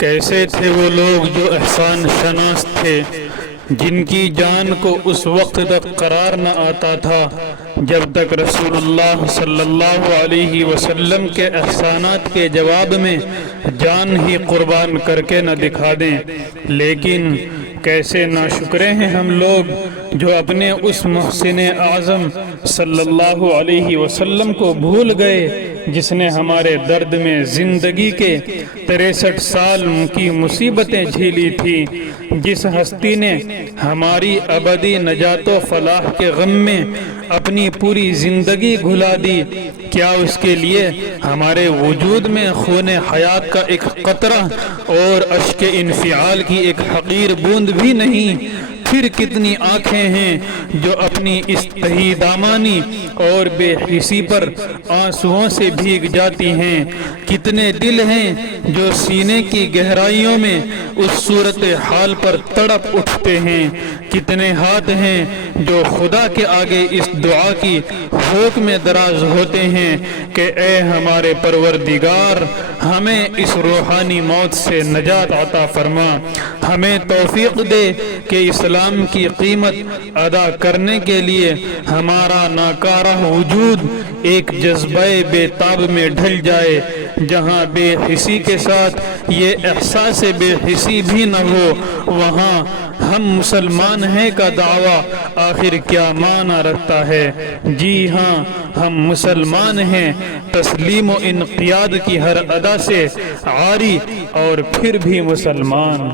کیسے تھے وہ لوگ جو احسان شناس تھے، جن کی جان کو اس وقت تک قرار نہ آتا تھا جب تک رسول اللہ صلی اللہ علیہ وسلم کے احسانات کے جواب میں جان ہی قربان کر کے نہ دکھا دیں۔ لیکن کیسے ناشکرے ہیں ہم لوگ جو اپنے اس محسن اعظم صلی اللہ علیہ وسلم کو بھول گئے، جس نے ہمارے درد میں زندگی کے 63 سال کی مصیبتیں جھیلی تھی، جس ہستی نے ہماری ابدی نجات و فلاح کے غم میں اپنی پوری زندگی گھلا دی۔ کیا اس کے لیے ہمارے وجود میں خون حیات کا ایک قطرہ اور اشک انفعال کی ایک حقیر بوند بھی نہیں؟ پھر کتنی آنکھیں ہیں جو اپنی اس تہی دامانی اور بے حسی پر آنسوؤں سے بھیگ جاتی ہیں؟ کتنے دل ہیں جو سینے کی گہرائیوں میں اس صورت حال پر تڑپ اٹھتے ہیں؟ کتنے ہاتھ ہیں جو خدا کے آگے اس دعا کی ہوک میں دراز ہوتے ہیں کہ اے ہمارے پروردگار، ہمیں اس روحانی موت سے نجات عطا فرما، ہمیں توفیق دے کہ اسلام کی قیمت ادا کرنے کے لیے ہمارا ناکارہ وجود ایک جذبہ بے تاب میں ڈھل جائے، جہاں بے حسی کے ساتھ یہ احساس بے حسی بھی نہ ہو، وہاں ہم مسلمان ہیں کا دعویٰ آخر کیا معنی رکھتا ہے؟ جی ہاں، ہم مسلمان ہیں، تسلیم و انقیاد کی ہر ادا سے عاری اور پھر بھی مسلمان۔